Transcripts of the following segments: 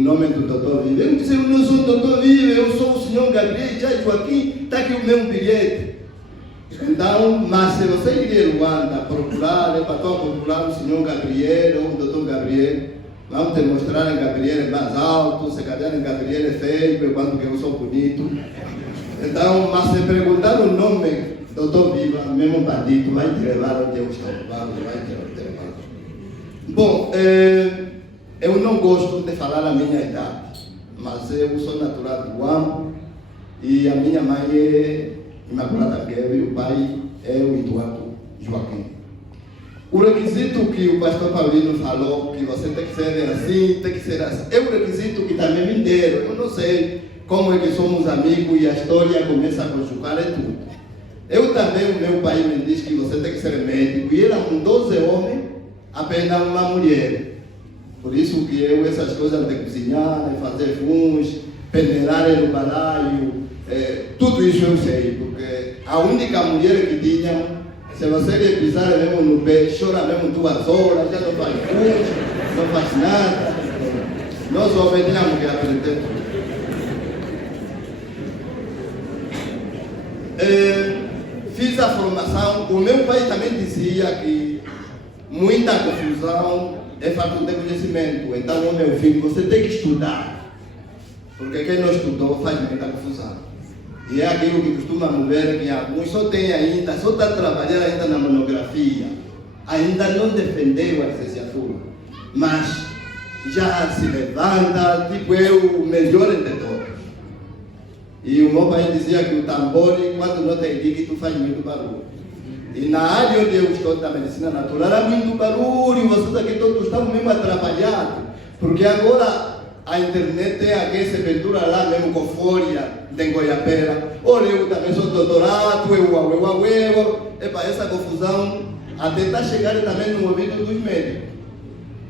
nome do doutor Viva. Eu disse, eu não sou o doutor Viva, eu sou o senhor Gabriel já Joaquim, está aqui o meu bilhete. Então, mas se você ir a Luanda procurar o senhor Gabriel ou o doutor Gabriel, vamos te mostrar em Gabriel é mais alto, se calhar em Gabriel é feio, enquanto que eu sou bonito. Então, mas se perguntar o nome doutor Viva, mesmo bandido, vai te levar onde eu estou, vai te levar. Bom, eu não gosto de falar a minha idade, mas eu sou natural do Guam e a minha mãe é Imaculada Guerra e o pai é o Eduardo Joaquim. O requisito que o pastor Paulino falou, que você tem que ser assim, tem que ser assim, é um requisito que também me deram. Eu não sei como é que somos amigos e a história começa a conjugar é tudo. Eu também, o meu pai me disse que você tem que ser médico, e eram 12 homens, apenas uma mulher. Por isso que eu, essas coisas de cozinhar, de fazer funs, peneirar no balaio, tudo isso eu sei, porque a única mulher que tinha, se você lhe pisar mesmo no pé, chora mesmo 2 horas, já não faz funs, não faz nada. Nós homens tínhamos que aprender tudo. Fiz a formação, o meu pai também dizia que muita confusão é falta de conhecimento. Então, meu filho, você tem que estudar, porque quem não estudou faz muita confusão. E é aquilo que costumamos ver, que alguns só tem ainda, só está trabalhando ainda na monografia, ainda não defendeu a licenciatura, mas já se levanta, tipo, é o melhor entre todos. E o meu pai dizia que o tambor, quando não tem líquido, faz muito barulho. E na área onde eu estou da medicina natural, era muito barulho, vocês aqui todos estão mesmo atrapalhados, porque agora a internet tem aqui, se pendura lá mesmo com folha de goiabeira. Olha, eu também sou doutorado, epa, essa confusão até está chegando também no ouvido dos médicos.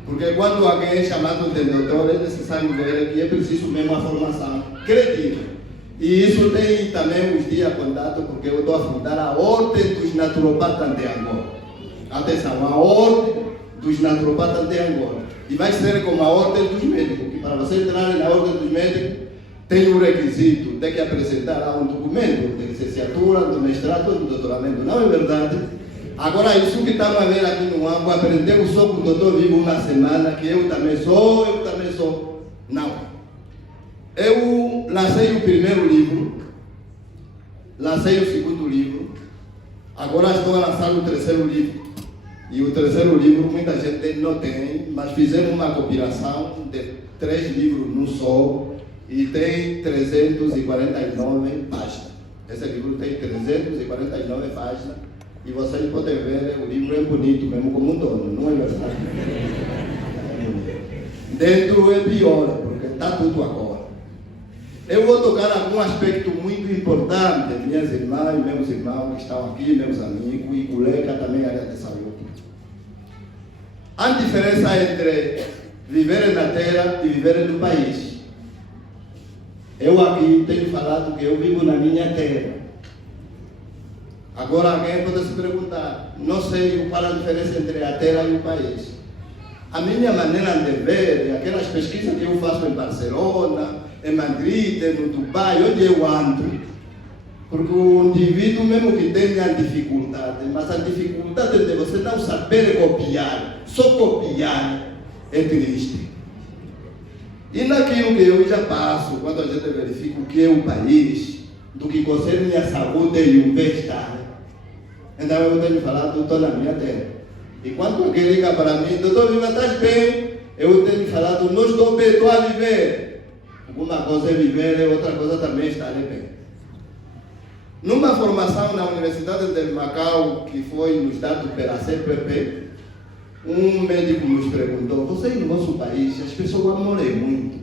Porque quando alguém é chamado de doutor, é necessário ver que é preciso mesmo a formação credível. E isso tem também os dias contato, porque eu estou a fundar a Ordem dos Naturopatas de Angola. Atenção, a Ordem dos Naturopatas de Angola. E vai ser como a Ordem dos Médicos, que para você entrar na Ordem dos Médicos, tem um requisito, tem que apresentar um documento de licenciatura, do mestrado, do doutoramento. Não é verdade? Agora, isso que estamos a ver aqui no Ambo, aprendemos só com o doutor Vivo uma semana, que eu também sou. Não. Eu lancei o primeiro livro, lancei o segundo livro, agora estou a lançar o terceiro livro. E o terceiro livro muita gente não tem, mas fizemos uma compilação de 3 livros num só e tem 349 páginas. Esse livro tem 349 páginas e vocês podem ver, o livro é bonito mesmo como um dono, não é verdade? Dentro é pior, porque está tudo agora. Eu vou tocar algum aspecto muito importante, minhas irmãs, meus irmãos que estão aqui, meus amigos, e colega também área de saúde. Há diferença entre viver na terra e viver no país. Eu aqui tenho falado que eu vivo na minha terra. Agora alguém pode se perguntar, não sei qual a diferença entre a terra e o país. A minha maneira de ver, aquelas pesquisas que eu faço em Barcelona, em Madrid, no Dubai, onde eu ando, porque o indivíduo mesmo que tenha dificuldade, mas a dificuldade de você não saber copiar, só copiar, é triste. E naquilo que eu já passo, quando a gente verifica o que é o país, do que concerne a saúde e o bem-estar, então eu tenho falado, estou na minha terra. E quando alguém liga para mim, doutor Viva, estás bem? Eu tenho falado, não estou bem, estou a viver. Uma coisa é viver, outra coisa também é estar bem. Numa formação na Universidade de Macau, que foi nos dado pela CPP, um médico nos perguntou, vocês no nosso país, as pessoas moram muito.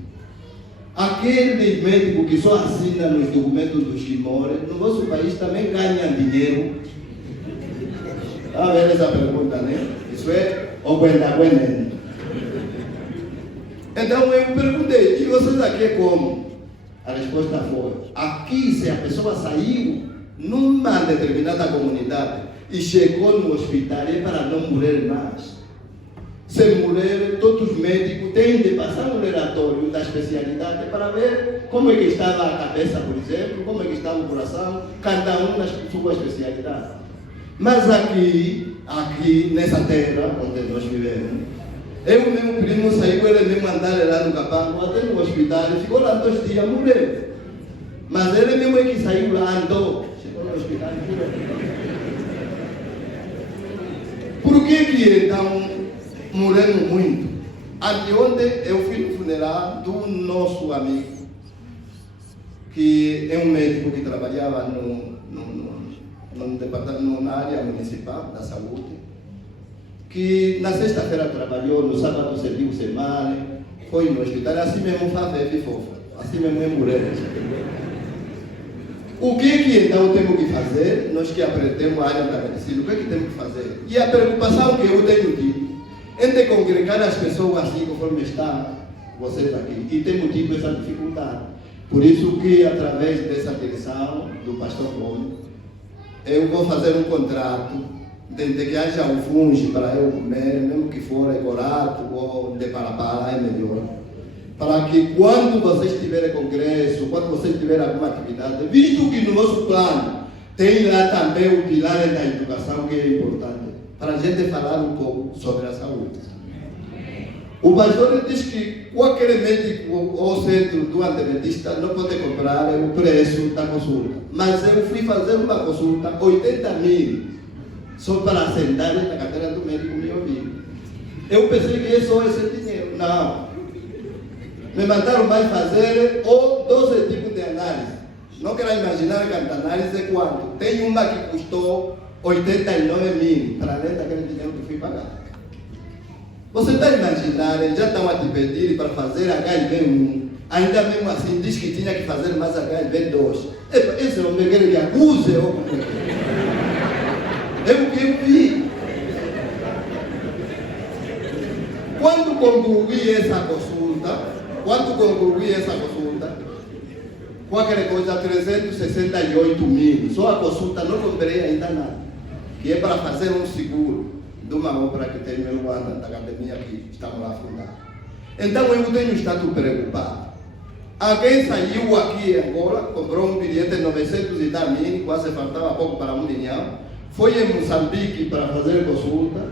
Aquele médico que só assina nos documentos dos que moram, no nosso país também ganha dinheiro. Está vendo essa pergunta, né? Isso é o Guendaguenendo. Então eu perguntei, e vocês aqui é como? A resposta foi, aqui se a pessoa saiu numa determinada comunidade e chegou no hospital é para não morrer mais. Se mulher, todos os médicos têm de passar um relatório da especialidade para ver como é que estava a cabeça, por exemplo, como é que estava o coração, cada um na sua especialidade. Mas aqui nessa terra onde nós vivemos, eu meu primo saiu, ele me mandou lá no Capango, até no hospital, e ficou lá 2 dias, morreu. Mas ele mesmo é que saiu lá, andou, chegou no hospital e morreu. Por que então morremos muito? Anteontem eu fui no funeral do nosso amigo, que é um médico que trabalhava no departamento, na área municipal da saúde, que na sexta-feira trabalhou, no sábado serviu-se mal, foi no hospital, assim mesmo faz e fofa, assim mesmo é morrer. O que então temos que fazer? Nós que aprendemos a área da medicina, o que temos que fazer? E a preocupação que eu tenho tido é de congregar as pessoas assim, conforme estão vocês aqui, e temos tido essa dificuldade. Por isso que, através dessa direção do pastor Gomes, eu vou fazer um contrato de que haja um fungo para eu comer, mesmo que for ecorato ou de parapara, é melhor. Para que quando vocês tiverem congresso, quando vocês tiverem alguma atividade, visto que no nosso plano tem lá também o pilar da educação, que é importante, para a gente falar um pouco sobre a saúde. O pastor diz que qualquer médico ou centro do adventista não pode comprar o preço da consulta. Mas eu fui fazer uma consulta, 80 mil, só para sentar na cadeira do médico me ouvir. Eu pensei que é só esse dinheiro. Não. Me mandaram mais fazer 12 tipos de análise. Não quero imaginar que a análise é quanto. Tem uma que custou 89 mil, para além daquele dinheiro que fui pagar. Você está imaginando, já estão a te pedir para fazer HIV1, ainda mesmo assim diz que tinha que fazer mais HIV2. Esse homem quer que acuse ou como é que é? É o que eu vi. Quando concluí essa consulta, qualquer coisa, 368 mil. Só a consulta, não comprei ainda nada. Que é para fazer um seguro de uma obra que tem em Luanda, da academia que estamos lá fundando. Então eu tenho estado preocupado. Alguém saiu aqui em Angola, comprou um bilhete de 900 e tal mil, quase faltava pouco para 1 milhão. Foi em Moçambique para fazer consulta.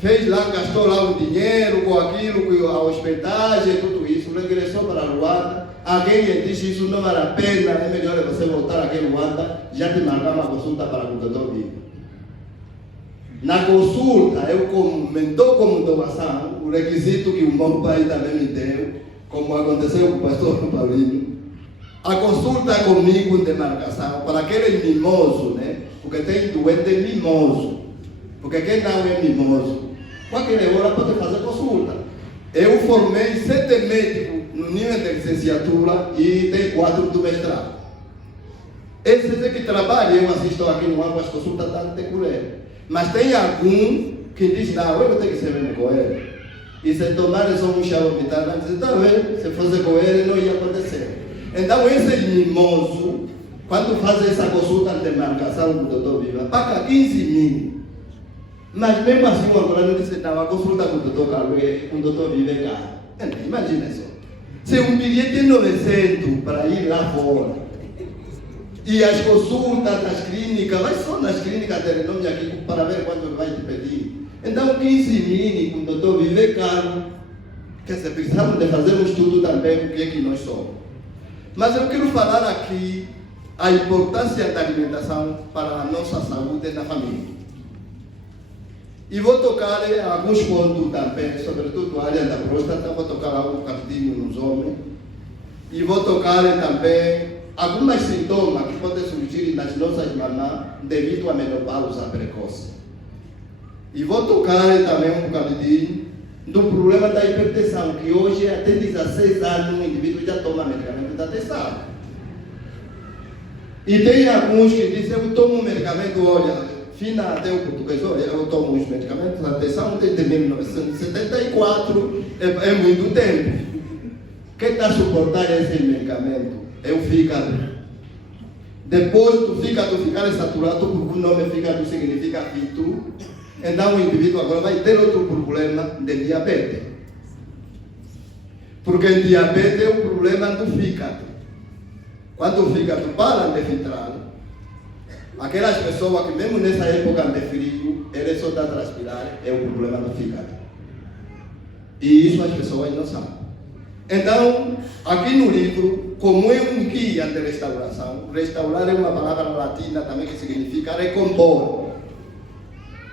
Fez lá, gastou lá o dinheiro com aquilo, com a hospedagem, tudo isso. Regressou para Luanda. Alguém lhe disse: isso não vale a pena, é melhor você voltar aqui em Luanda, já te marcar uma consulta para o doutor Vivo. Na consulta, eu comentou como doação o requisito que o meu pai também me deu, como aconteceu com o pastor Paulinho. A consulta comigo de marcação para aquele mimoso, né? Porque tem doente mimoso. Porque quem não é mimoso, qualquer hora pode fazer consulta. Eu formei 7 médicos no nível de licenciatura e tem 4 do mestrado. Esses é que trabalham, eu assisto aqui no ano, as consultas tanto de colher. Mas tem algum que diz: não, eu vou ter que ser mesmo com ele. E se tomar só um chá hospital, vai dizer: tá vendo, se fosse com ele não ia acontecer. Então esse mimoso, quando faz essa consulta de marcação do doutor Viva, paga 15 mil. Mas mesmo assim o angolano disse: não, a consulta com o doutor Carlos, com o doutor Viva é caro. Imagina só. Se um bilhete é 900 para ir lá fora, e as consultas nas clínicas, vai só nas clínicas de renome aqui para ver quanto vai te pedir. Então 15 mil com o doutor Viver caro. Quer dizer, precisamos de fazer um estudo também do que é que nós somos. Mas eu quero falar aqui a importância da alimentação para a nossa saúde na família. E vou tocar alguns pontos também, sobretudo a área da próstata, vou tocar algo rapidinho nos homens. E vou tocar também alguns sintomas que podem surgir nas nossas mamães devido à menopausa precoce. E vou tocar também um bocadinho do problema da hipertensão, que hoje até 16 anos o indivíduo já toma medicamento da tensão. E tem alguns que dizem: eu tomo um medicamento, olha, fina até o português, olha, eu tomo os medicamentos da tensão desde 1974, é muito tempo. Quem está a suportar esse medicamento é o fígado. Depois do fígado ficar saturado, porque o nome fígado significa fito, Então o indivíduo agora vai ter outro problema de diabetes. Porque o diabetes é o problema do fígado. Quando o fígado para de filtrar, aquelas pessoas que mesmo nessa época de frio, ele só está a transpirar, é o problema do fígado. E isso as pessoas não sabem. Então, aqui no livro, como é um guia de restauração, restaurar é uma palavra latina também que significa recompor.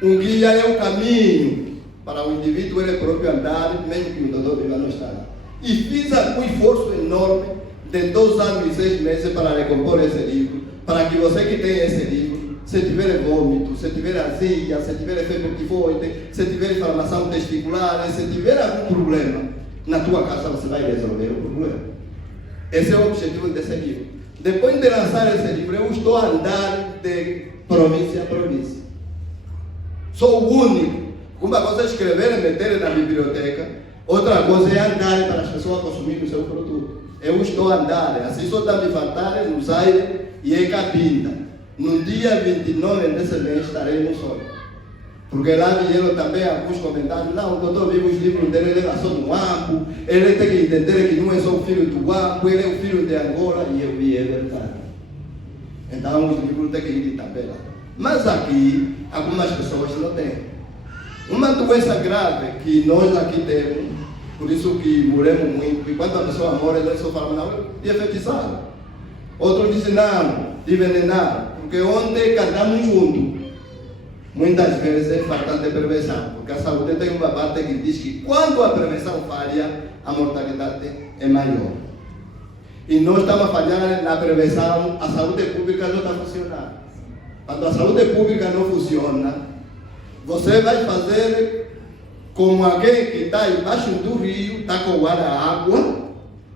Um guia é o caminho para o indivíduo ele próprio andar, mesmo que o doutor viva não está lá. E fiz um esforço enorme de 2 anos e 6 meses para recompor esse livro, para que você que tem esse livro, se tiver vômito, se tiver azia, se tiver febre tifoide, se tiver inflamação testicular, se tiver algum problema, na tua casa você vai resolver o problema. Esse é o objetivo desse livro. Depois de lançar esse livro, eu estou a andar de província a província. Sou o único. Uma coisa é escrever e meter na biblioteca, outra coisa é andar para as pessoas consumirem o seu produto. Eu estou a andar, assim só está me faltar no Zaire e em Cabinda. No dia 29 desse mês estarei no Sol. Porque lá vieram também alguns comentários, não, o doutor viu os livros dele, ele nasceu no Ambo, ele tem que entender que não é só o filho do Ambo, ele é o filho de Angola, e eu vi, é verdade. Então os livros têm que ir também lá. Mas aqui, algumas pessoas não têm. Uma doença grave que nós aqui temos, por isso que morremos muito, e quando a pessoa morre, eles só falam, não, de enfeitiçado. Outros dizem, não, de envenenar, porque onde cantamos juntos, muitas vezes é falta de prevenção, porque a saúde tem uma parte que diz que quando a prevenção falha, a mortalidade é maior. E nós estamos a falhar na prevenção, a saúde pública não está funcionando. Quando a saúde pública não funciona, você vai fazer como alguém que está embaixo do rio, está com ar a água,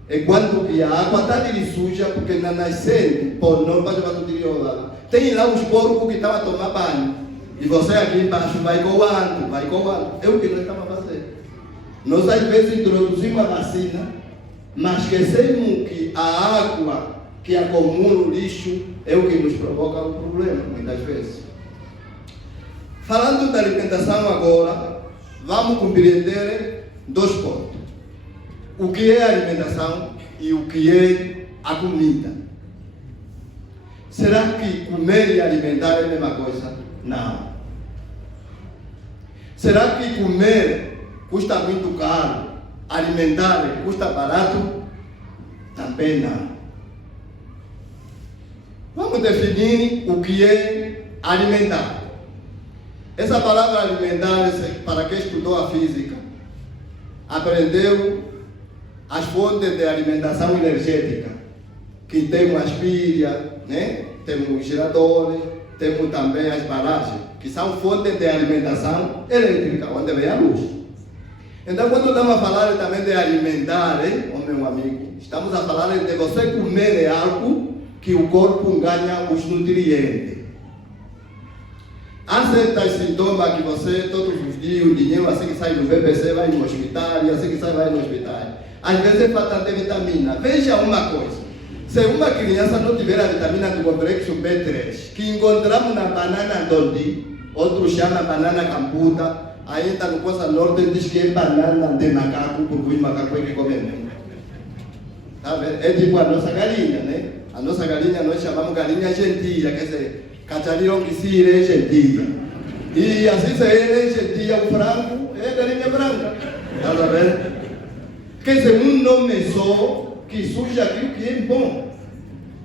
e quando que a água está de suja, porque na nascente, por não pode fazer o tem lá os porcos que estão a tomar banho, e você aqui embaixo vai coando. É o que nós estamos a fazer. Nós às vezes introduzimos a vacina, mas esquecemos que a água que acumula o lixo é o que nos provoca o problema, muitas vezes. Falando da alimentação agora, vamos compreender 2 pontos. O que é a alimentação e o que é a comida. Será que comer e alimentar é a mesma coisa? Não. Será que comer custa muito caro? Alimentar custa barato? Também não. Vamos definir o que é alimentar. Essa palavra alimentar, para quem estudou a física, aprendeu as fontes de alimentação energética, que temos as pilhas, né? Temos os geradores, temos também as barragens, que são fontes de alimentação elétrica, onde vem a luz. Então, quando estamos a falar também de alimentar, meu amigo, estamos a falar de você comer algo que o corpo ganha os nutrientes. Há certos sintomas que você, todos os dias, o dinheiro assim que sai do VPC vai no hospital, e assim que sai vai no hospital. Às vezes falta de vitamina. Veja uma coisa, se uma criança não tiver a vitamina do complexo B3, que encontramos na banana doldi, outros chamam banana camputa, ainda no Costa Norte diz que é banana de macaco, porque os macacos é que comem muito. Tá vendo? É tipo a nossa galinha, né? A nossa galinha nós chamamos galinha gentilha, quer dizer, cachariro que se é gentilha. E assim se ele é gentilha, o frango é galinha branca. Tá vendo? Quer dizer, um nome só que surge aquilo que é bom.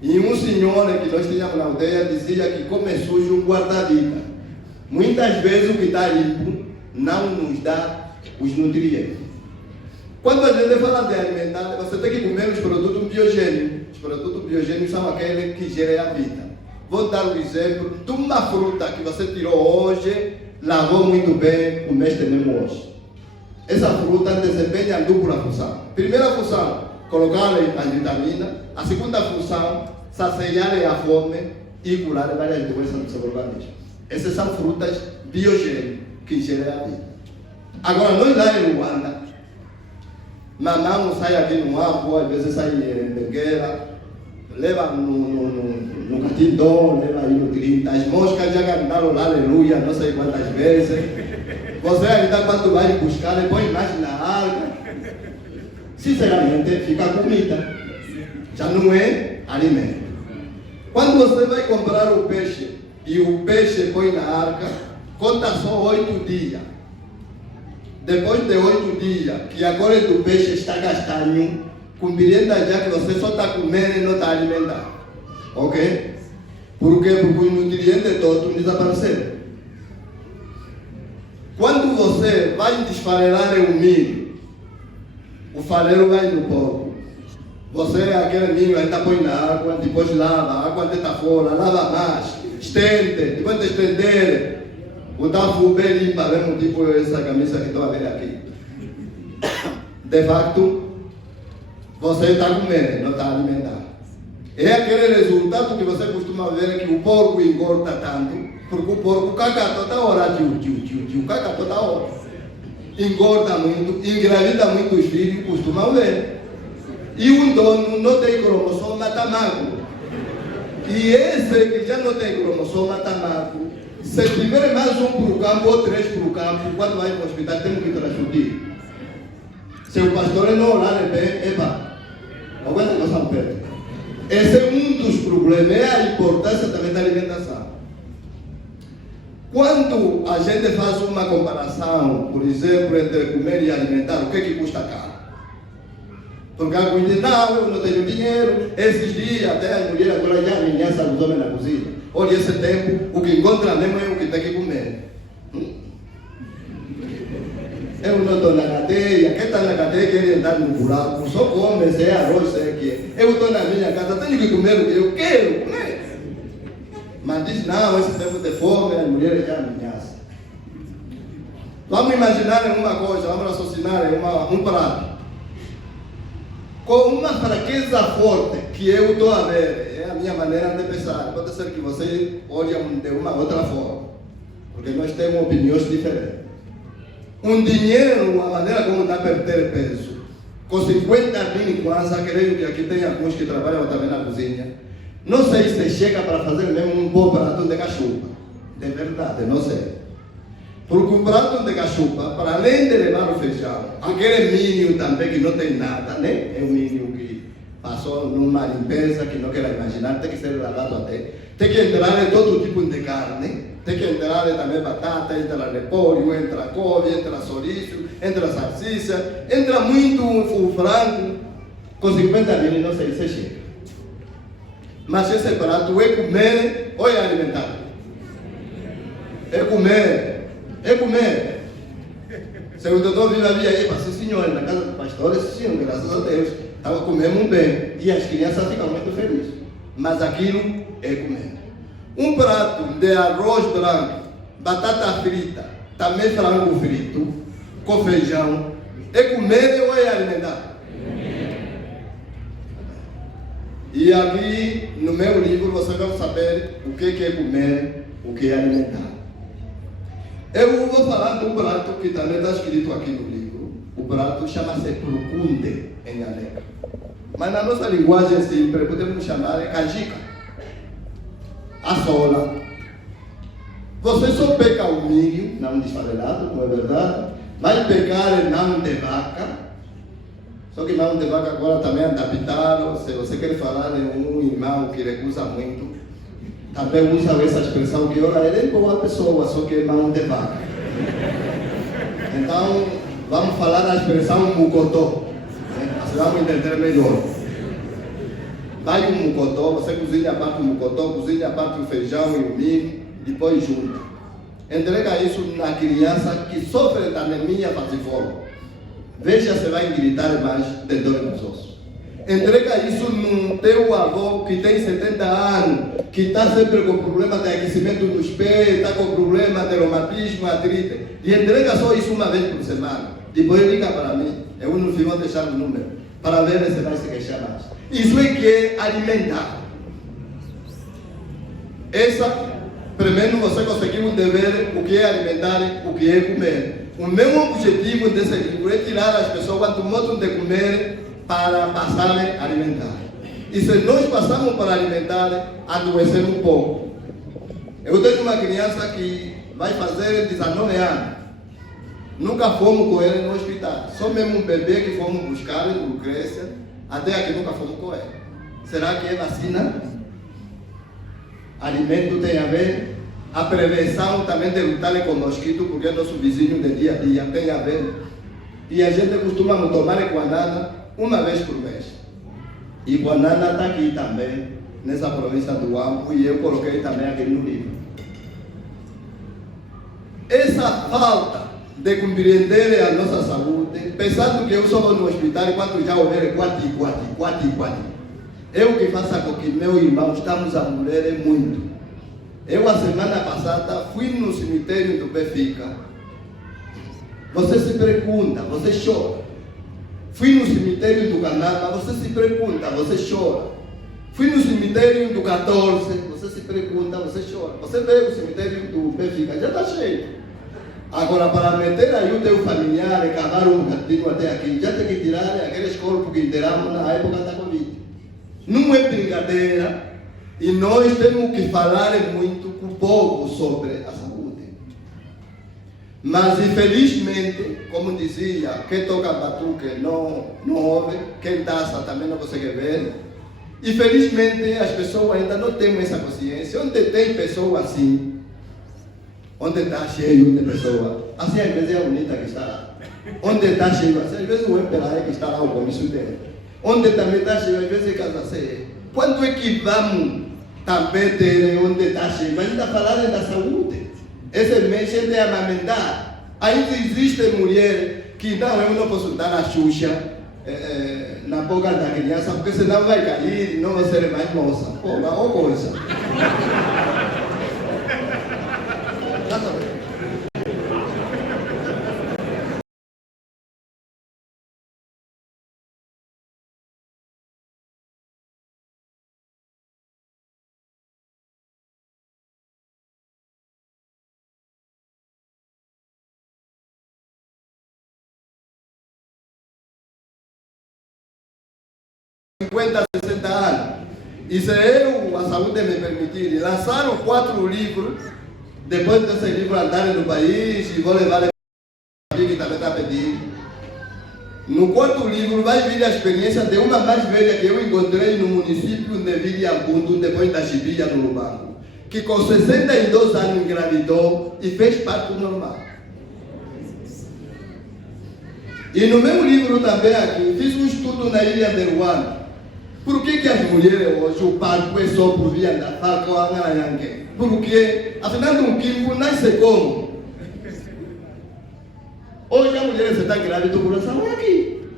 E um senhor que nós tínhamos na aldeia dizia que come sujo um guarda-vida. Muitas vezes o que está limpo não nos dá os nutrientes. Quando a gente fala de alimentar, você tem que comer os produtos biogênicos. Os produtos biogênicos são aqueles que gerem a vida. Vou dar um exemplo de uma fruta que você tirou hoje, lavou muito bem, comeste mesmo hoje. Essa fruta desempenha a dupla função. Primeira função, colocar-lhe as vitaminas. A segunda função, saciar a fome e curar várias doenças do seu organismo. Essas são frutas biogênicas que geram a vida. Agora, nós lá em Luanda, mamão sai aqui no Ambo, às vezes sai em Benguela, leva no catindom, leva aí no 30, as moscas já cantaram aleluia não sei quantas vezes. Você ainda quando vai buscar, põe mais na arca. Sinceramente, fica comida. Já não é alimento. Quando você vai comprar o peixe e o peixe põe na arca, conta só 8 dias. Depois de 8 dias, que a cor do peixe está castanho, compreenda já que você só está comendo e não está alimentando. Ok? Por quê? Porque os nutrientes todos desapareceram. Quando você vai desfarelar o milho, o farelo vai no porco. Você, aquele milho ainda põe na água, depois lava, a água está fora, lava mais, estende, depois de estender, o tafu bem limpa, mesmo tipo essa camisa que estou a ver aqui. De facto, você está comendo, não está alimentando. É aquele resultado que você costuma ver que o porco engorda tanto, porque o porco caga toda hora, caga toda hora. Engorda muito, engravida muitos filhos, costumam ver. E um dono não tem cromossoma, está magro. E esse que já não tem cromossoma, está magro. Se tiver mais um para o campo ou 3 para o campo, quando vai para o hospital, temos que transfundir. Se o pastor não orar bem, epa, aguenta que nós estamos perto. Esse é um dos problemas, é a importância também da alimentação. Quando a gente faz uma comparação, por exemplo, entre comer e alimentar, o que é que custa caro? Porque alguns dizem, não, eu não tenho dinheiro. Esses dias, até as mulheres agora já ameaçam os homens na cozinha. Olha, esse tempo, o que encontra mesmo é o que tem que comer. Eu não estou na cadeia, quem está na cadeia quer entrar no buraco, só come, se é arroz, se é que. Eu estou na minha casa, tenho que comer o que eu quero comer. Mas diz, não, esse tempo de fome, as mulheres já ameaçam. Vamos imaginar uma coisa, vamos raciocinar um prato. Com uma fraqueza forte que eu estou a ver, é a minha maneira de pensar. Pode ser que você olhe de uma outra forma, porque nós temos opiniões diferentes. Um dinheiro, a maneira como dá para perder peso, com 50 mil em casa, creio que aqui tem alguns que trabalham também na cozinha. Não sei se chega para fazer mesmo um bom prato de cachupa. De verdade, não sei. Porque o prato de cachupa, para além de levar o feijão, aquele milho também que não tem nada, né? É um milho que passou numa limpeza que não quero imaginar, tem que ser lavado até. Tem que entrar em todo tipo de carne, tem que entrar também batata, entra repolho, entra couve, entra chouriço, entra salsicha, entra muito o frango. Com 50 mil não sei se chega. Mas esse prato é comer ou é alimentar? É comer. É comer. Se o doutor vive ali, aí, sim senhor, na casa do pastor, sim, graças a Deus, estava comendo bem. E as crianças ficam muito felizes. Mas aquilo é comer. Um prato de arroz branco, batata frita, também frango frito, com feijão, é comer ou é alimentar? E aqui no meu livro você vai saber o que é comer, o que é alimentar. Eu vou falar de um prato que também está escrito aqui no livro. O prato chama-se Procunde em galego. Mas na nossa linguagem simples podemos chamar de canjica. A sola. Você só peca o milho, não desfarelado, como é verdade. Vai pecar não de vaca. Só que não de vaca agora também adaptaram. Se você quer falar de um irmão que recusa muito, também usa essa expressão que olha, ele é boa pessoa, só que é mão de vaca. Então, vamos falar da expressão mucotó. Assim vamos entender melhor. Vai um mucotó, você cozinha a parte do mucotó, cozinha a parte do feijão e o milho, depois junta. Entrega isso na criança que sofre da anemia falciforme. Veja se vai gritar mais de dor nos ossos. Entrega isso no teu avô que tem 70 anos, que está sempre com problema de aquecimento dos pés, está com problema de reumatismo, artrite. E entrega só isso uma vez por semana. Depois liga para mim, eu no fim vou deixar o número, para ver se vai se queixar mais. Isso é que é alimentar. Essa, primeiro você conseguiu entender o que é alimentar, o que é comer. O meu objetivo desse livro é tirar as pessoas quanto modo de comer para passar a alimentar. E se nós passamos para alimentar, adoecemos um pouco. Eu tenho uma criança que vai fazer 19 anos. Nunca fomos com ele no hospital. Só mesmo um bebê que fomos buscar em Lucrécia, até aqui nunca fomos com ele. Será que é vacina? Alimento tem a ver? A prevenção também de lutar com o mosquito, porque é nosso vizinho de dia a dia, tem a ver. E a gente costuma tomar guanana uma vez por mês. E guanana está aqui também, nessa província do Ambo, e eu coloquei também aqui no livro. Essa falta de compreender a nossa saúde, pensando que eu só vou no hospital quando já houver quati. Eu que faço com que meu irmão estamos a morrer muito. Eu a semana passada fui no cemitério do Benfica. Você se pergunta, você chora. Fui no cemitério do Canadá, você se pergunta, você chora. Fui no cemitério do 14, você se pergunta, você chora. Você vê o cemitério do Benfica, já está cheio. Agora, para meter aí o teu familiar e cavar um cantinho até aqui, já tem que tirar aqueles corpos que enterramos na época da Covid. Não é brincadeira, e nós temos que falar muito com o povo sobre a saúde. Mas, infelizmente, como dizia, quem toca batuque não ouve, quem dança também não consegue ver. Infelizmente, as pessoas ainda não têm essa consciência. Onde tem pessoas assim, onde está cheio de pessoas, assim às vezes é a bonita que está lá. Onde está cheio, assim, às vezes o empresário que está lá, o comício dele. Onde também está cheio, às vezes é casa cheia. Quando é que vamos também ter onde está cheio? Mas ainda falando da saúde. Esse mês é de amamentar. Ainda existem mulheres que não, eu não posso dar a Xuxa na boca da criança, porque senão vai cair e não vai ser mais moça. Pô, uma coisa. ...50, 60 anos. E se eu, a saúde me permitir, lançaram 4 livros, depois desses livros andarem no país, e vou levar aqui que também está pedindo. No 4º livro vai vir a experiência de uma mais velha que eu encontrei no município de Viliambundo, depois da Chibia, no Lubango, que com 62 anos engravidou e fez parto normal. E no meu livro também aqui, fiz um estudo na ilha de Ruanda. Por que as mulheres hoje, o parto é só por via da faca ou a garanhangue? Porque, afinal, um quimbo nasce como? Hoje a mulher está grávida do coração aqui.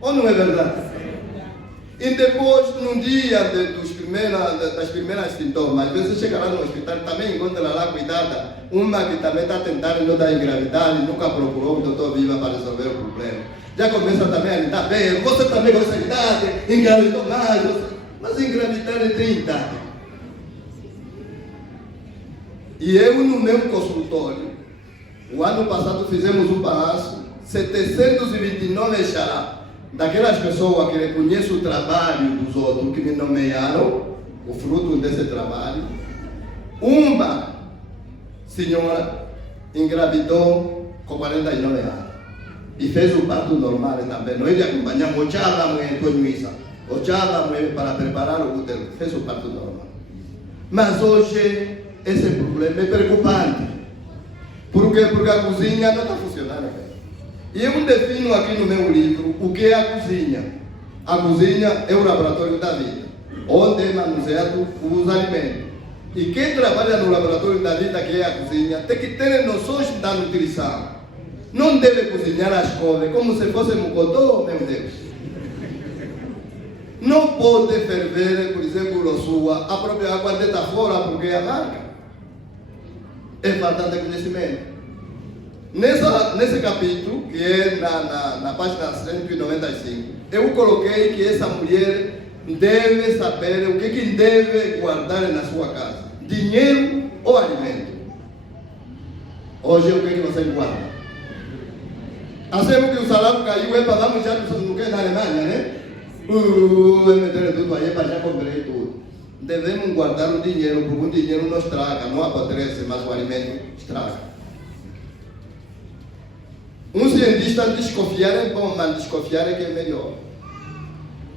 Ou não é verdade? E depois, num dia das primeiras sintomas, às vezes chega lá no hospital, também encontra lá cuidada, uma que também está tentando não dar engravidar e nunca procurou o doutor Viva para resolver o problema. Já começa também a gritar, bem, você também com essa idade, engravidou mais, mas engravidar tem idade. E eu, no meu consultório, o ano passado fizemos um balanço, 729 xará, daquelas pessoas que reconhecem o trabalho dos outros, que me nomearam, o fruto desse trabalho. Uma senhora engravidou com 49 anos. E fez o parto normal também. Nós acompanhamos, ochávamos em Tonhuíça, ochávamos para preparar o útero, fez o parto normal. Mas hoje, esse problema é preocupante. Por quê? Porque a cozinha não está funcionando bem. E eu defino aqui no meu livro o que é a cozinha. A cozinha é o laboratório da vida, onde é manuseado os alimentos. E quem trabalha no laboratório da vida, que é a cozinha, tem que ter noções da nutrição. Não deve cozinhar as couves como se fosse mocotó, meu Deus. Não pode ferver, por exemplo, a própria água dentro fora, porque é amarga. É falta de conhecimento. Nesse capítulo, que é na página 195, eu coloquei que essa mulher deve saber o que deve guardar na sua casa: dinheiro ou alimento. Hoje, o que você guarda? Assim que o salário caiu, é para vamos já no que na Alemanha, né? meter tudo aí para já comprei tudo. Devemos guardar o dinheiro, porque o dinheiro não estraga, não apodrece, mas o alimento estraga. Um cientista desconfiar é bom, mas desconfiar é que é melhor.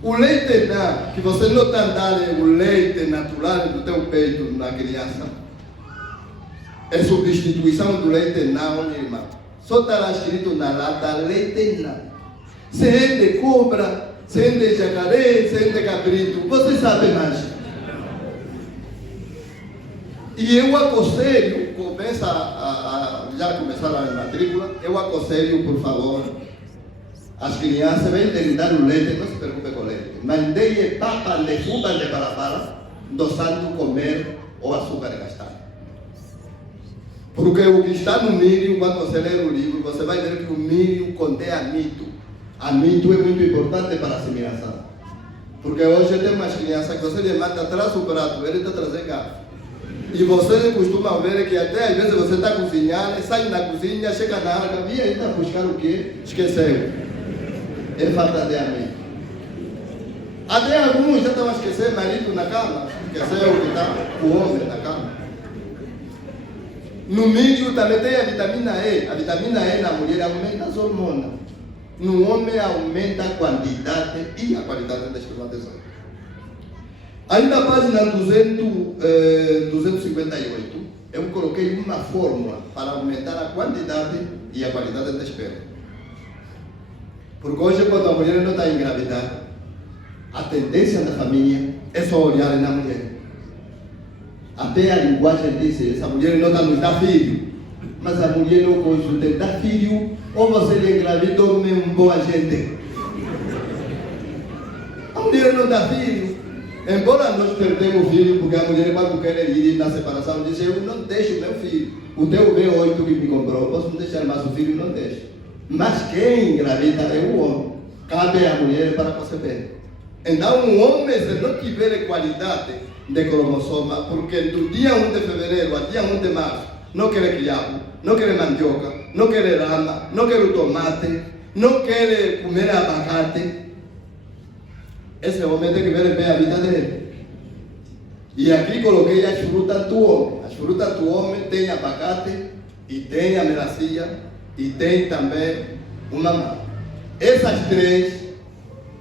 O leite que você não está dando o leite natural do teu peito na criança, é substituição do leite não, minha irmã. Só está escrito na lata leite não. Se é de cobra, se é de jacaré, se é de cabrito, você sabe mais. E eu aconselho, começa já começaram a matrícula, eu aconselho, por favor, as crianças, vêm de dar o leite, não se preocupe com o leite, mas deem papa de fuga de palapala, dosando comer o açúcar de castanha. Porque o que está no milho, quando você ler o livro, você vai ver que o milho contém amito. Amito é muito importante para a assimilação. Porque hoje tem umas crianças que você lhe manda atrás do prato, ele está trazendo garfo. E você costuma ver que até às vezes você está cozinhando, sai na cozinha, chega na arca, e aí está buscar o quê? Esqueceu. É falta de amigo. Até alguns já estão a esquecer marido na cama, esqueceu que está o homem na cama. No milho também tem a vitamina E. A vitamina E na mulher aumenta as hormonas. No homem aumenta a quantidade e a qualidade da espermatozoide. Aí na página 258, eu coloquei uma fórmula para aumentar a quantidade e a qualidade da esperma. Porque hoje, quando a mulher não está engravidada, a tendência da família é só olhar na mulher. Até a linguagem diz, essa mulher não está nos dá filho. Mas a mulher não consegue dar filho, ou você lhe engravida ou mesmo boa gente. A mulher não dá filho. Embora nós perdemos o filho, porque a mulher, quando quer ir na separação, diz: eu não deixo meu filho. O teu V8 que me comprou, posso não deixar mais o filho, não deixo. Mas quem engravida é o homem. Cabe à mulher para conceber. Então, um homem, se não tiver qualidade de cromossoma, porque do dia 1 de fevereiro ao dia 1 de março, não quer quiabo, não quer mandioca, não quer rama, não quer o tomate, não quer comer abacate, esse homem tem que ver bem a vida dele. E aqui coloquei as frutas do homem. As frutas do homem tem abacate, e tem a melancia, e tem também o mamão. Essas três,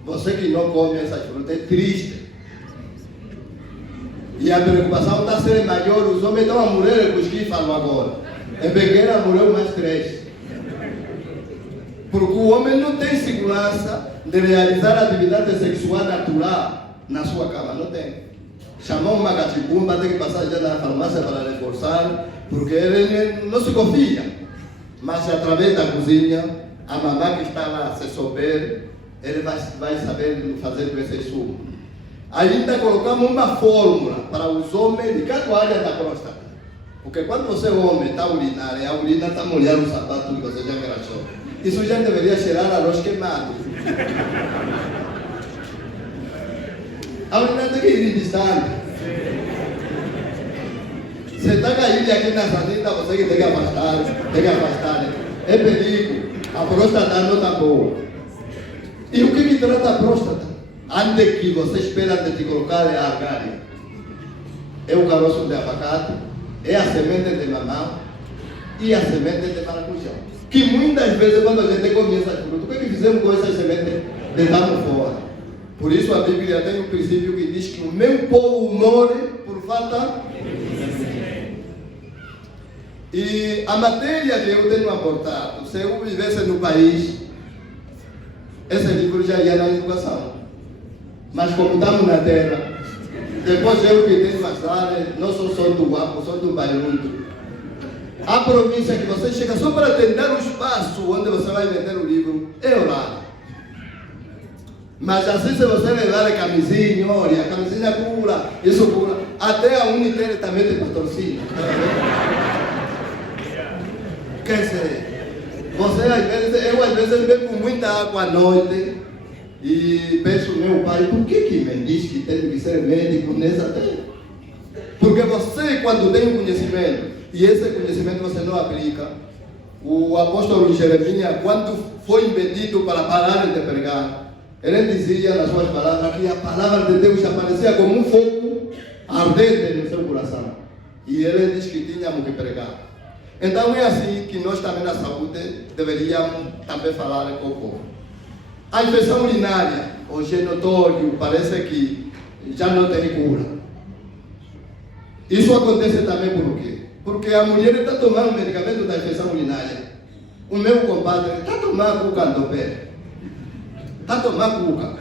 você que não come essas frutas, é triste. E a preocupação está sendo maior. Os homens estão a morrer, os que falam agora. É pequena, morreu mais três. Porque o homem não tem segurança de realizar a atividade sexual natural na sua cama. Não tem. Chamar uma cachipumba, tem que passar já na farmácia para reforçar, porque ele não se confia. Mas através da cozinha, a mamãe que está lá, se souber, ele vai saber fazer esse sumo. Ainda colocamos uma fórmula para os homens de cada área da próstata. Porque quando você é homem, está urinário, a urina está molhando o sapato que você já engraxou. Isso já deveria cheirar arroz queimado. A urina tem que ir distante. Você está caindo aqui na sardinha, você que tem que afastar. É perigo. A próstata não está boa. E o que trata a próstata? Antes que você espera de te colocar a argária. É o caroço de abacate, é a semente de mamão e a semente de maracujá. Que muitas vezes quando a gente come essas frutas, o que fizemos com essas sementes? Deitamos fora. Por isso a Bíblia tem um princípio que diz que o meu povo morre por falta e a matéria que eu tenho aportado, se eu vivesse no país, esse livro já ia na educação. Mas como estamos na terra, depois eu que tenho mais áreas, não sou só do Guapo, sou do Bairundo. A província que você chega só para tentar o espaço onde você vai vender o livro, é orar. Mas assim, se você levar a camisinha, olha, a camisinha cura, isso cura. Até a Unitel também tem patrocínio. Quer dizer, você eu às vezes bebo muita água à noite e penso, meu pai, por que me diz que tem que ser médico nessa terra? Porque você, quando tem um conhecimento, e esse conhecimento você não aplica, o apóstolo Jeremias, quando foi impedido para parar de pregar, Ele dizia nas suas palavras que a palavra de Deus aparecia como um fogo ardente no seu coração. E ele diz que tínhamos que pregar. Então é assim que nós também na saúde deveríamos também falar com o povo. A infecção urinária, hoje é notório, parece que já não tem cura. Isso acontece também por quê? Porque a mulher está tomando medicamento da infecção urinária. O meu compadre está tomando cuca do pé. Está tomando cuca.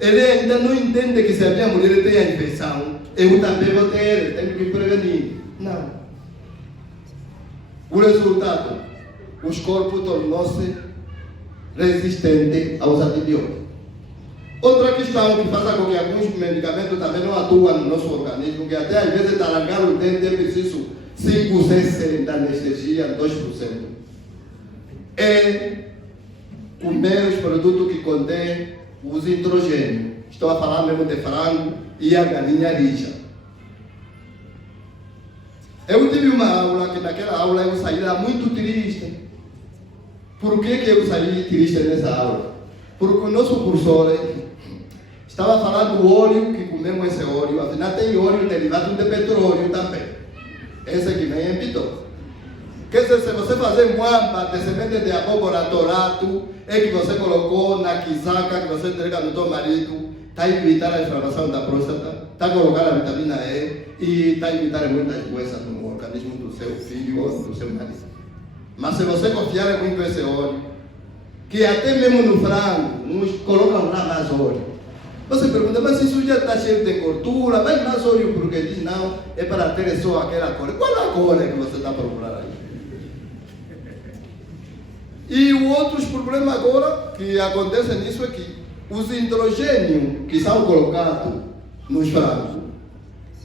Ele ainda não entende que se a minha mulher tem a infecção, eu também vou ter, tenho que prevenir. Não. O resultado, os corpos tornam-se resistentes aos antibióticos. Outra questão que faz com que alguns medicamentos também não atuam no nosso organismo, que até às vezes para arrancar o dente é preciso 5, 6 da anestesia, 2%. É comer os produtos que contêm os nitrogênios. Estou a falar mesmo de frango e a galinha lixa. Eu tive uma aula que naquela aula eu saí lá muito triste. Por que eu saí triste nessa aula? Porque o nosso professor estava falando do óleo, que comemos esse óleo, afinal tem óleo derivado de petróleo também. Esse que vem em Pitó. Quer dizer, se você fazer muamba de semente de abóbora dourado, é que você colocou na quizaca que você entrega no seu marido, está a evitar a inflamação da próstata, está a colocar a vitamina E e está a evitar muitas doenças no organismo do seu filho ou do seu marido. Mas se você confiar muito nesse óleo, que até mesmo no frango, uns colocam lá mais óleo. Você pergunta, mas isso já está cheio de gordura, vai mais óleo porque diz não, é para ter só aquela cor. Qual a cor que você está procurando aí? E o outro problema agora que acontece nisso é que os nitrogênios que são colocados nos frangos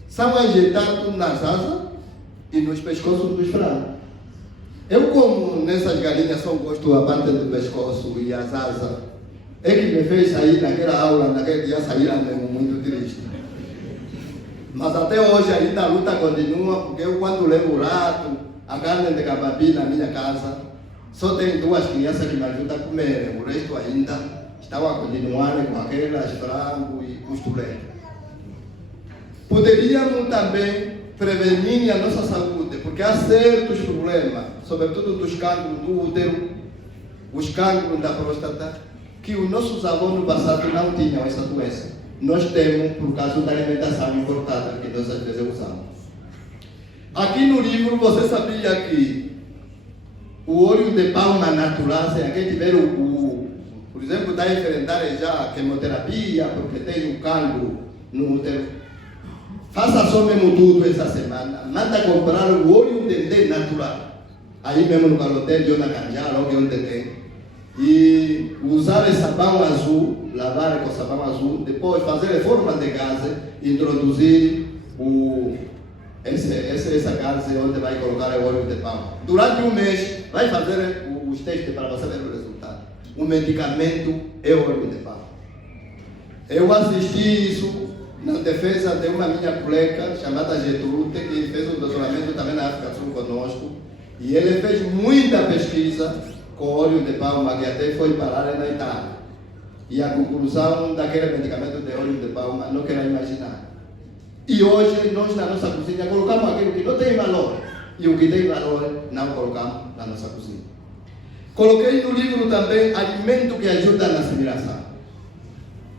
são injetados nas asas e nos pescoços dos frangos. Eu, como nessas galinhas só gosto a parte do pescoço e as asas, é que me fez sair naquela aula, naquele dia sair mesmo muito triste. Mas até hoje ainda a luta continua, porque eu quando levo o rato, a carne de cabapi na minha casa, só tem 2 crianças que me ajudam a comer, o resto ainda estão a continuar com aquelas frango e costureira. Poderíamos também prevenir a nossa saúde, porque há certos problemas, sobretudo dos cancros do útero, os cancros da próstata, que os nossos avós no passado não tinham essa doença. Nós temos por causa da alimentação importada que nós às vezes usamos. Aqui no livro você sabia que o óleo de palma natural, se alguém tiver por exemplo, está a enfrentar já a quimioterapia porque tem um cancro no útero, faça só mesmo tudo essa semana, manda comprar o óleo de dente natural, aí mesmo no Calotel, ou na Canjara, ou onde tem, e usar esse sabão azul, lavar com sabão azul, depois fazer reforma de gás, introduzir essa gás onde vai colocar o óleo de palma. Durante um mês, vai fazer os testes para você ver o resultado. O medicamento é o óleo de palma. Eu assisti isso na defesa de uma minha colega chamada Getrude, que fez um doutoramento também na África Sul conosco, e ele fez muita pesquisa com óleo de palma, que até foi parar na Itália. E a conclusão daquele medicamento de óleo de palma, não quero imaginar. E hoje, nós na nossa cozinha colocamos aquilo que não tem valor, e o que tem valor não colocamos na nossa cozinha. Coloquei no livro também alimento que ajuda na assimilação.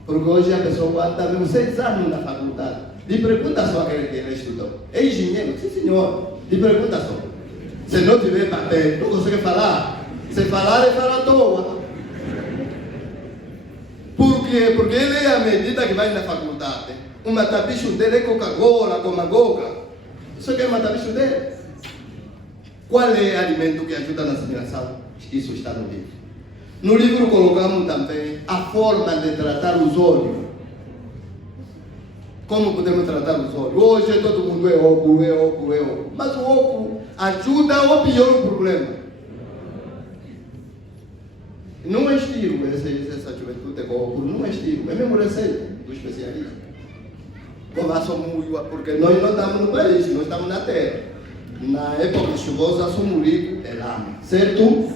Porque hoje a pessoa anda mesmo 6 anos na faculdade. Lhe pergunta só aquele que ele estudou. É engenheiro? Sim, senhor. Lhe pergunta só. Se não tiver papel, não consegue falar. Se falar, é falar à toa. Por quê? Porque ele, à medida que vai na faculdade, o matabicho dele é Coca-Cola, Coca-Cola. Isso aqui é o matabicho dele. Qual é o alimento que ajuda na assimilação? Isso está no livro. No livro colocamos também a forma de tratar os olhos. Como podemos tratar os olhos? Hoje todo mundo é óculos. Mas o óculos ajuda ou piora o problema? Não é estilo essa juventude com óculos, não é estilo. É mesmo receita do especialista. Porque nós não estamos no país, nós estamos na terra. Na época chuvosa, sumurico é lama, certo?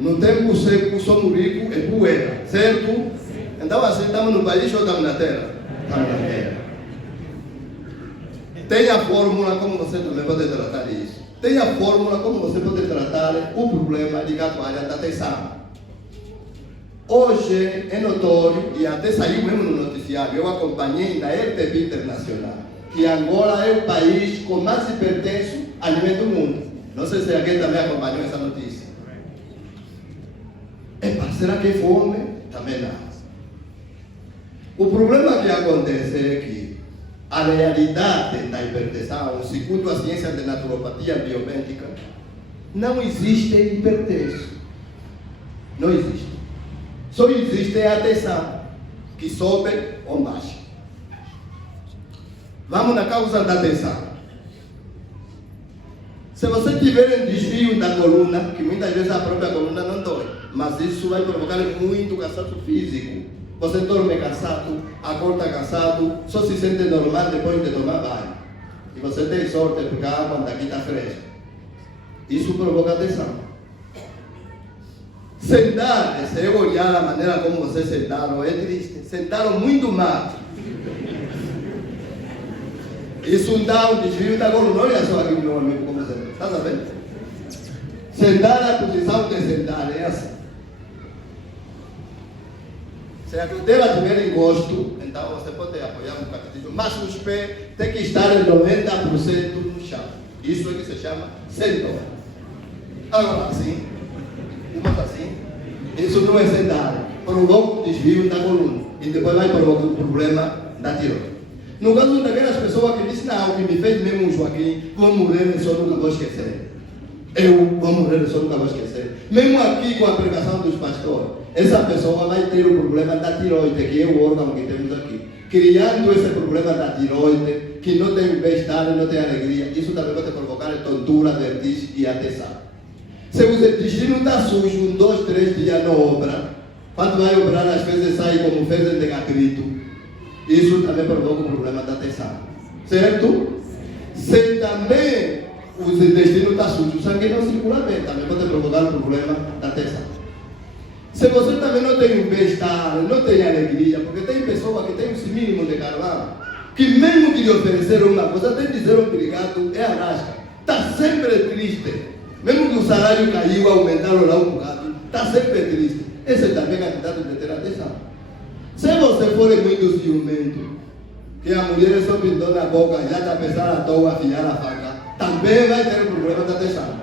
No tempo seco, sumurico é poeira, certo? Então Então assim, estamos no país ou estamos na terra? Estamos na terra. Tem a fórmula como você também pode tratar isso. Tem a fórmula como você pode tratar o problema ligado à área da atenção. Hoje é notório, e até saiu mesmo no noticiário, eu acompanhei na RTV Internacional, que Angola é o país com mais hipertenso a nível do mundo. Não sei se alguém também acompanhou essa notícia. Será que é fome? Também não. O problema que acontece é que a realidade da hipertensão, segundo a ciência de naturopatia biomédica, não existe hipertenso. Não existe. Só existe a tensão, que sobe ou baixa. Vamos na causa da tensão. Se você tiver um desvio da coluna, que muitas vezes a própria coluna não dói, mas isso vai provocar muito cansaço físico. Você dorme cansado, acorda cansado, só se sente normal depois de tomar banho. E você tem sorte porque a água daqui está fresca. Isso provoca tensão. Sentar, se eu olhar a maneira como vocês sentaram, é triste. Sentaram muito mal. Isso dá um desvio da coluna. Olha só aqui, meu amigo, como você está sabendo? Sentar, a posição de sentar é assim. Se a cadeira tiver encosto, então você pode apoiar um bocadinho, mas os pés têm que estar em 90% no chão. Isso é que se chama sentar. Agora assim, vamos assim. Isso não é sentar. Provoca um desvio da coluna e depois vai provocar um problema da tiroide. No caso daquelas pessoas que dizem, não, que me fez mesmo um Joaquim, vou morrer e só nunca vou esquecer. Eu vou morrer e só nunca vou esquecer. Mesmo aqui com a pregação dos pastores, essa pessoa vai ter o problema da tiroide, que é o órgão que temos aqui. Criando esse problema da tiroide, que não tem bem-estar, não tem alegria, isso também pode provocar tontura, vertigem e atenção. Se o intestino está sujo, 2, 3 dias não obra, quando vai obrar, às vezes sai como fezes de gagrito. Isso também provoca o problema da atenção. Certo? Se também o intestino está sujo, o sangue não circula bem, também pode provocar o problema da atenção. Se você também não tem um bem-estar, não tem alegria, porque tem pessoas que têm esse mínimo de carvão, que mesmo que lhe ofereceram uma coisa, até dizer obrigado, é arrasca. Está sempre triste. Mesmo que o salário caiu, aumentaram lá um bocado, está sempre triste. Esse também é candidato de ter atenção. Se você for muito ciumento, que a mulher só pintou na boca, já está pensando à toa, afiar a faca, também vai ter um problema de atenção.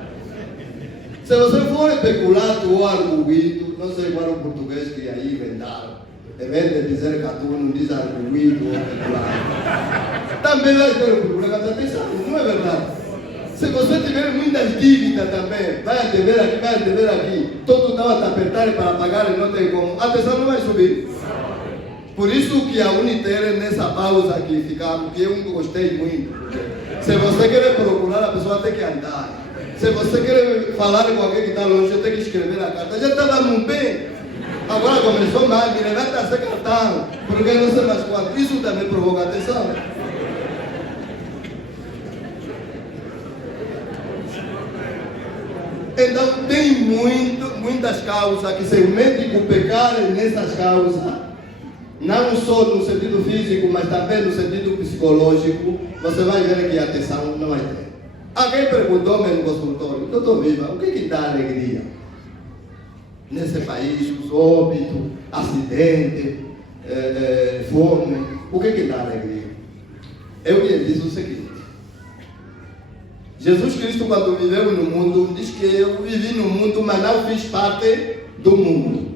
Se você for especulado ou arguído, não sei qual é o português que aí inventaram, deve dizer que tu não diz arguído ou especulado, também vai ter um problema de atenção, não é verdade? Se você tiver muitas dívidas também, vai dever aqui, todo estava a apertar para pagar e não tem como, a atenção não vai subir. Por isso que a Unitere, nessa pausa aqui, ficamos, que eu gostei muito. Se você quer procurar, a pessoa tem que andar. Se você quer falar com alguém que está longe, tem que escrever a carta. Já estávamos bem. Agora começou mal, me levanta esse cartão, porque não sei mais quanto. Isso também provoca atenção. Então, tem muitas causas que se o médico pecar nessas causas, não só no sentido físico, mas também no sentido psicológico, você vai ver que a atenção não vai ter. Alguém perguntou-me no consultório, doutor Viva, o que dá alegria? Nesse país, os óbitos, acidente, fome, o que dá alegria? Eu lhe disse o seguinte: Jesus Cristo, quando viveu no mundo, diz que eu vivi no mundo, mas não fiz parte do mundo.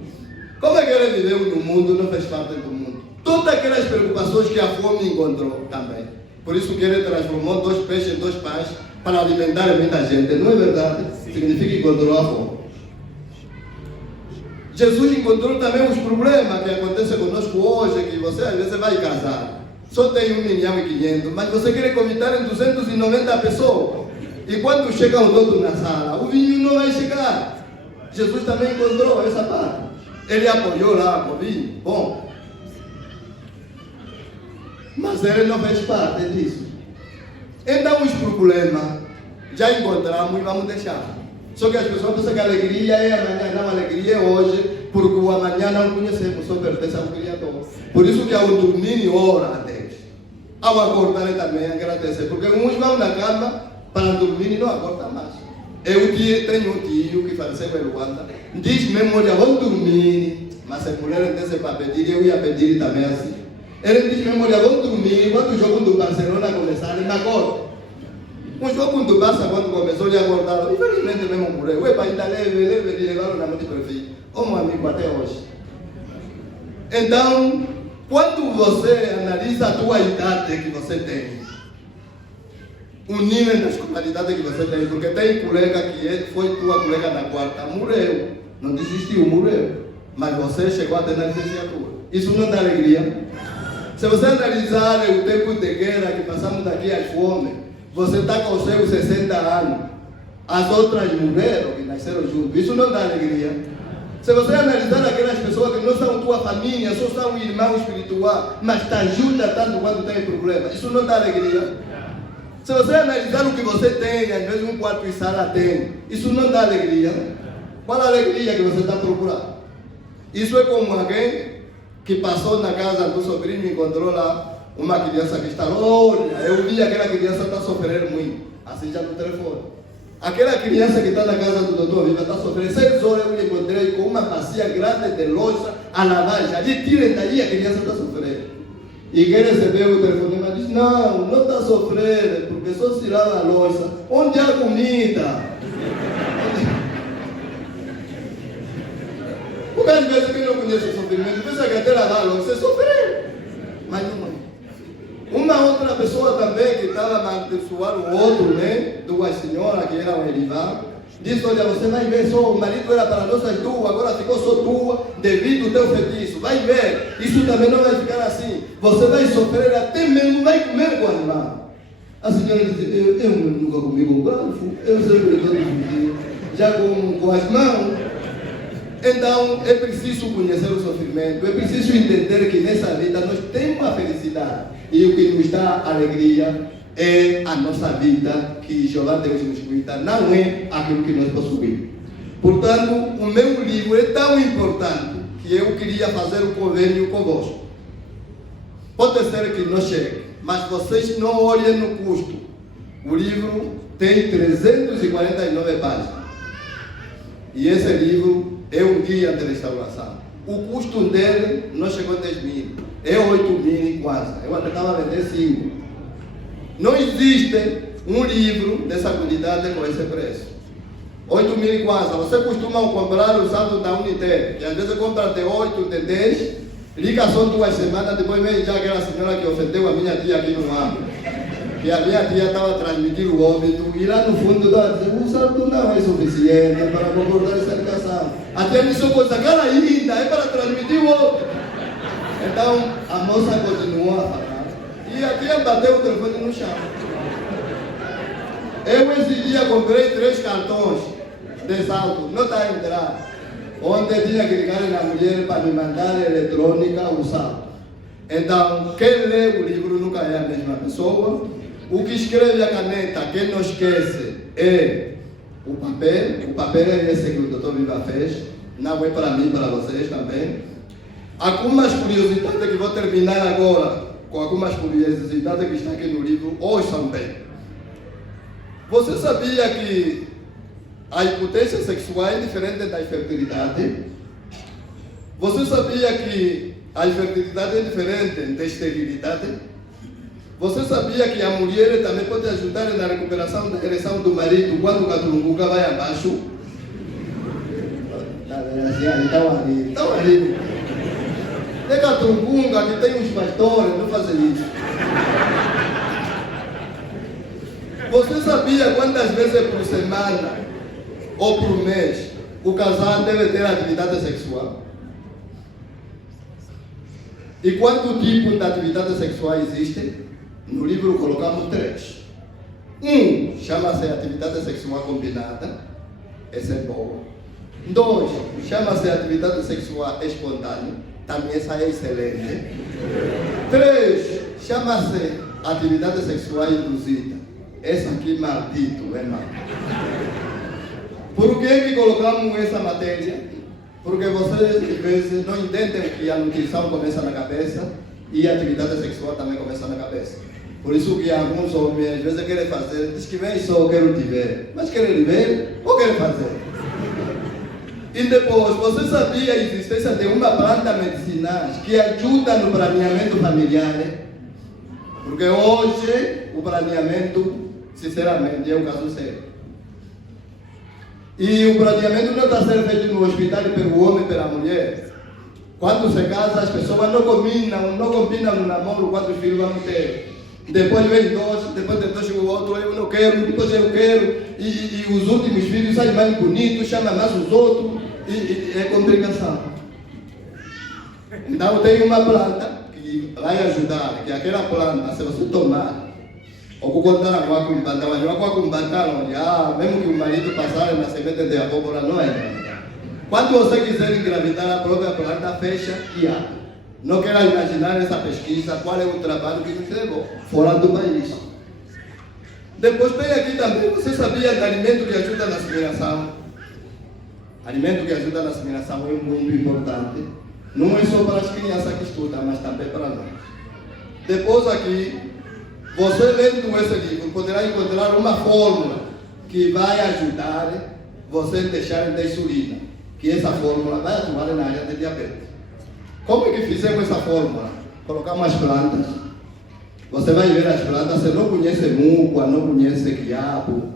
Como é que ele viveu no mundo, não fez parte do mundo? Todas aquelas preocupações que a fome encontrou também. Por isso que ele transformou 2 peixes em 2 pães para alimentar muita gente. Não é verdade? Significa que encontrou a fome. Jesus encontrou também os problemas que acontecem conosco hoje, que você às vezes vai casar. Só tem 1.500.000, mas você quer convidar em 290 pessoas. E quando chega o dono na sala, o vinho não vai chegar. Jesus também encontrou essa parte. Ele apoiou lá o vinho, bom. Mas ele não fez parte disso. Então os problemas já encontramos e vamos deixar. Só que as pessoas pensam que a alegria é amanhã, não, a alegria é hoje, porque o amanhã não conhecemos, só pertence ao Criador. Por isso que ao dormir ora a Deus, ao acordar também agradecer, porque uns vão na cama para dormir e não acordam mais. Eu tenho um tio que faleceu em Luanda, diz mesmo, olha, vão dormir, mas a mulher disse para pedir, eu ia pedir também assim. Ele diz mesmo, olha, vão dormir, quando o jogo do Barcelona começar, ele acorda. O jogo do Barça, quando começou, ele acordava, infelizmente mesmo morreu. O pai está leve, de levar na mão de perfil. Como amigo até hoje. Então, quando você analisa a tua idade que você tem, o nível da escolaridade que você tem, porque tem colega que foi tua colega na quarta, morreu, não desistiu, morreu, mas você chegou a ter na licenciatura. Isso não dá alegria? Se você analisar o tempo de guerra que passamos daqui às fome, você está com os seus 60 anos, as outras morreram, que nasceram juntos, isso não dá alegria? Se você analisar aquelas pessoas que não são tua família, só são irmão espiritual, mas te ajuda tanto quando tem problema, isso não dá alegria? Se você analisar o que você tem, às vezes um quarto e sala tem, isso não dá alegria? Qual a alegria que você está procurando? Isso é como alguém que passou na casa do sobrinho e encontrou lá uma criança que está, olha, eu vi aquela criança está sofrendo muito, assim já no telefone. Aquela criança que está na casa do doutor Viva está sofrendo, 6 horas eu me encontrei com uma bacia grande de louça a lavar, já lhe tirem daí, a criança está sofrendo. E quem recebeu o telefonema disse, não está sofrendo, porque só se lava a louça. Onde há comida? Porque às vezes quem não conhece o sofrimento, pensa que até lavar a louça é sofrer. Mas não é. Uma outra pessoa também que estava a abençoar o outro, né? Duas senhoras que eram Erivá, disse, olha, você vai ver só, o marido era para nossas duas, agora ficou só tua, devido ao teu feitiço. Vai ver, isso também não vai ficar assim. Você vai sofrer, até mesmo vai comer com a irmã. A senhora disse, eu nunca comi com garfo, eu sempre estou dividindo, já com as mãos. Então, é preciso conhecer o sofrimento, é preciso entender que nessa vida nós temos uma felicidade. E o que nos dá alegria é a nossa vida, que Jeová Deus nos cuida, não é aquilo que nós possuímos. Portanto, o meu livro é tão importante que eu queria fazer um convênio convosco. Pode ser que não chegue, mas vocês não olhem no custo. O livro tem 349 páginas. E esse livro é um guia de restauração. O custo dele não chegou a 10 mil, é 8 mil quase. Eu até estava a vender 5. Não existe um livro dessa quantidade com esse preço. 8 mil quase. Você costuma comprar usado da Unitel, que às vezes compra de 8, de 10, liga só 2 semanas, depois vem já aquela senhora que ofendeu a minha tia aqui no ano. E a minha tia estava transmitindo o óbito, e lá no fundo estava dizendo, o saldo não é suficiente para concordar essa ligação. A tia disse, coisa cara linda, é para transmitir o óbito. Então, a moça continuou a falar, e a tia bateu o telefone no chão. Eu esse dia comprei 3 cartões de saldo, não está a entrar. Ontem tinha que ligar na mulher para me mandar eletrônica o saldo. Então, quem lê o livro nunca é a mesma pessoa. O que escreve a caneta, quem não esquece, é o papel. O papel é esse que o doutor Viva fez. Não é para mim, para vocês também. Algumas curiosidades que vou terminar agora, com algumas curiosidades que estão aqui no livro, ouçam bem. Você sabia que a impotência sexual é diferente da infertilidade? Você sabia que a infertilidade é diferente da esterilidade? Você sabia que a mulher também pode ajudar na recuperação da ereção do marido quando o caturunguca vai abaixo? Estão ali. É caturunguca que tem uns pastores, não fazem isso. Você sabia quantas vezes por semana ou por mês o casal deve ter atividade sexual? E quanto tipo de atividade sexual existe? No livro colocamos 3. Um chama-se atividade sexual combinada, essa é boa. 2 chama-se atividade sexual espontânea, também essa é excelente. 3 chama-se atividade sexual induzida, essa aqui maldito, é maldito. Por que colocamos essa matéria? Porque vocês, às vezes, não entendem que a nutrição começa na cabeça e a atividade sexual também começa na cabeça. Por isso que alguns homens, às vezes, querem fazer, diz que vem só, quero te ver. Mas querem ver ou querem fazer? E depois, você sabia a existência de uma planta medicinal que ajuda no planeamento familiar? Porque hoje, o planeamento, sinceramente, é um caso sério. E o planeamento não está sendo feito no hospital pelo homem e pela mulher. Quando se casa, as pessoas não combinam no namoro quantos filhos vão ter. Depois vem dois, depois de dois o outro, eu não quero, depois eu quero. E os últimos filhos saem mais bonitos, chamam mais os outros, e é complicação. Então tem uma planta que vai ajudar, que aquela planta, se você tomar, ou quando ela mesmo que o marido passar na semente de abóbora, não é. Quando você quiser engravidar, a própria planta fecha e abre. Não quero imaginar essa pesquisa, qual é o trabalho que nos levou fora do país. Depois tem aqui também, você sabia que alimento que ajuda na assimilação? Alimento que ajuda na assimilação é muito importante. Não é só para as crianças que estudam, mas também para nós. Depois aqui, você lendo esse livro poderá encontrar uma fórmula que vai ajudar você a deixar de insulina, que essa fórmula vai atuar na área de diabetes. Como é que fizemos essa fórmula? Colocamos as plantas. Você vai ver as plantas, você não conhece múcua, não conhece quiabo,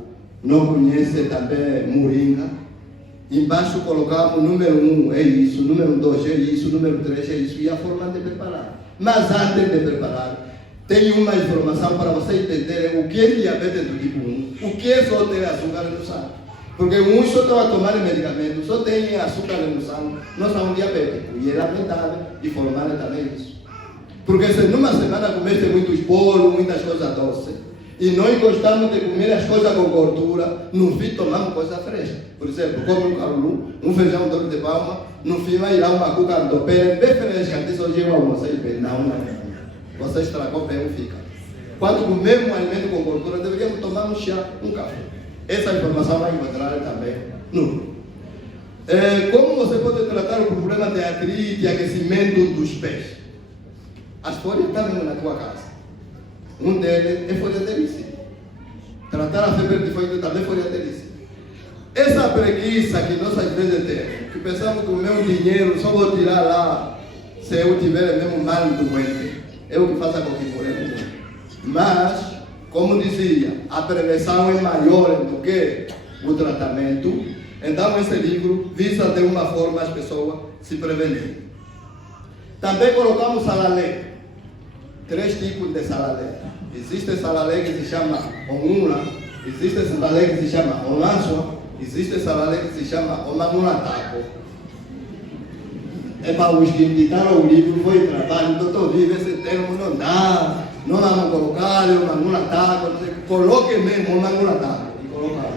não conhece também moringa. Embaixo colocamos número 1 é isso, número 2 é isso, número 3 é isso, e a forma de preparar. Mas antes de preparar, tem uma informação para vocês entenderem o que é diabetes do tipo 1, o que é só ter açúcar no sangue. Porque uns só estão a tomar medicamentos, só têm açúcar no sangue, não são diabéticos. E é lamentável informar também isso. Porque se numa semana comeste muitos bolos, muitas coisas doces, e nós gostamos de comer as coisas com gordura, no fim tomamos coisa fresca. Por exemplo, come um caruru, um feijão doce de palma, no fim vai lá uma cuca de pé, bem fresca, diz hoje eu almocei bem. Não. Você estragou bem, fica. Quando comemos um alimento com gordura, deveríamos tomar um chá, um café. Essa informação vai encontrar também no. Como você pode tratar o problema de artrite e aquecimento dos pés? As folhas estão na tua casa. Um deles é folha de lice. Tratar a febre de folha também é folha de lice. Essa preguiça que nós às vezes temos, que pensamos que o meu dinheiro só vou tirar lá se eu tiver mesmo mal doente, é o que faz a configuração. Mas, como dizia, a prevenção é maior do que o tratamento. Então esse livro visa de uma forma as pessoas se prevenirem. Também colocamos salalé. 3 tipos de salalé. Existe salalé que se chama onula, existe salalé que se chama olançua, existe salalé que se chama omanulataco. É para os que editaram o livro, foi trabalho, doutor Vive, esse termo não dá, não vamos colocar, omanulataco, não sei, coloque mesmo omanulataco e colocar.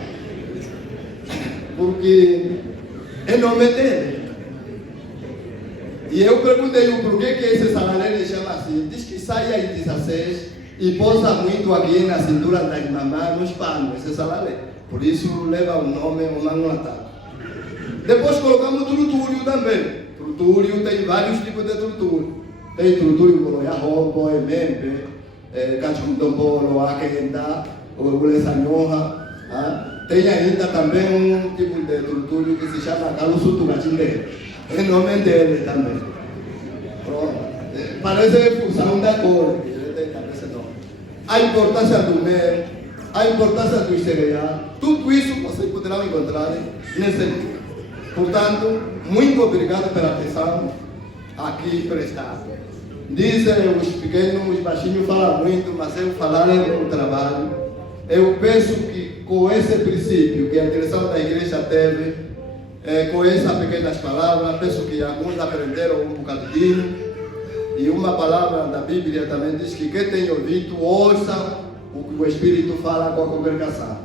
Porque é nome dele. E eu perguntei por que esse salalé ele chama assim. Diz que sai em 16 e posa muito aqui na cintura das mamães, nos panos, esse salalé. Por isso leva o nome omanulataco. Depois colocamos trutúrio também. Trutúrio tem vários tipos de trutúrio. Tem trutúrio com rombo, emembe, cachumdombolo, aquenda, ulesanhoha. Tem ainda também um tipo de trutúrio que se chama caluçutugatinde. É nome dele também. Pronto. Parece fusão da cor. A importância do mel, a importância do cereal, tudo isso vocês poderão encontrar nesse livro. Portanto, muito obrigado pela atenção aqui prestada. Dizem os pequenos, os baixinhos falam muito, mas eu falarei no trabalho. Eu penso que com esse princípio que a direção da igreja teve, com essas pequenas palavras, penso que alguns aprenderam um bocadinho. E uma palavra da Bíblia também diz que quem tem ouvido, ouça o que o Espírito fala com a congregação.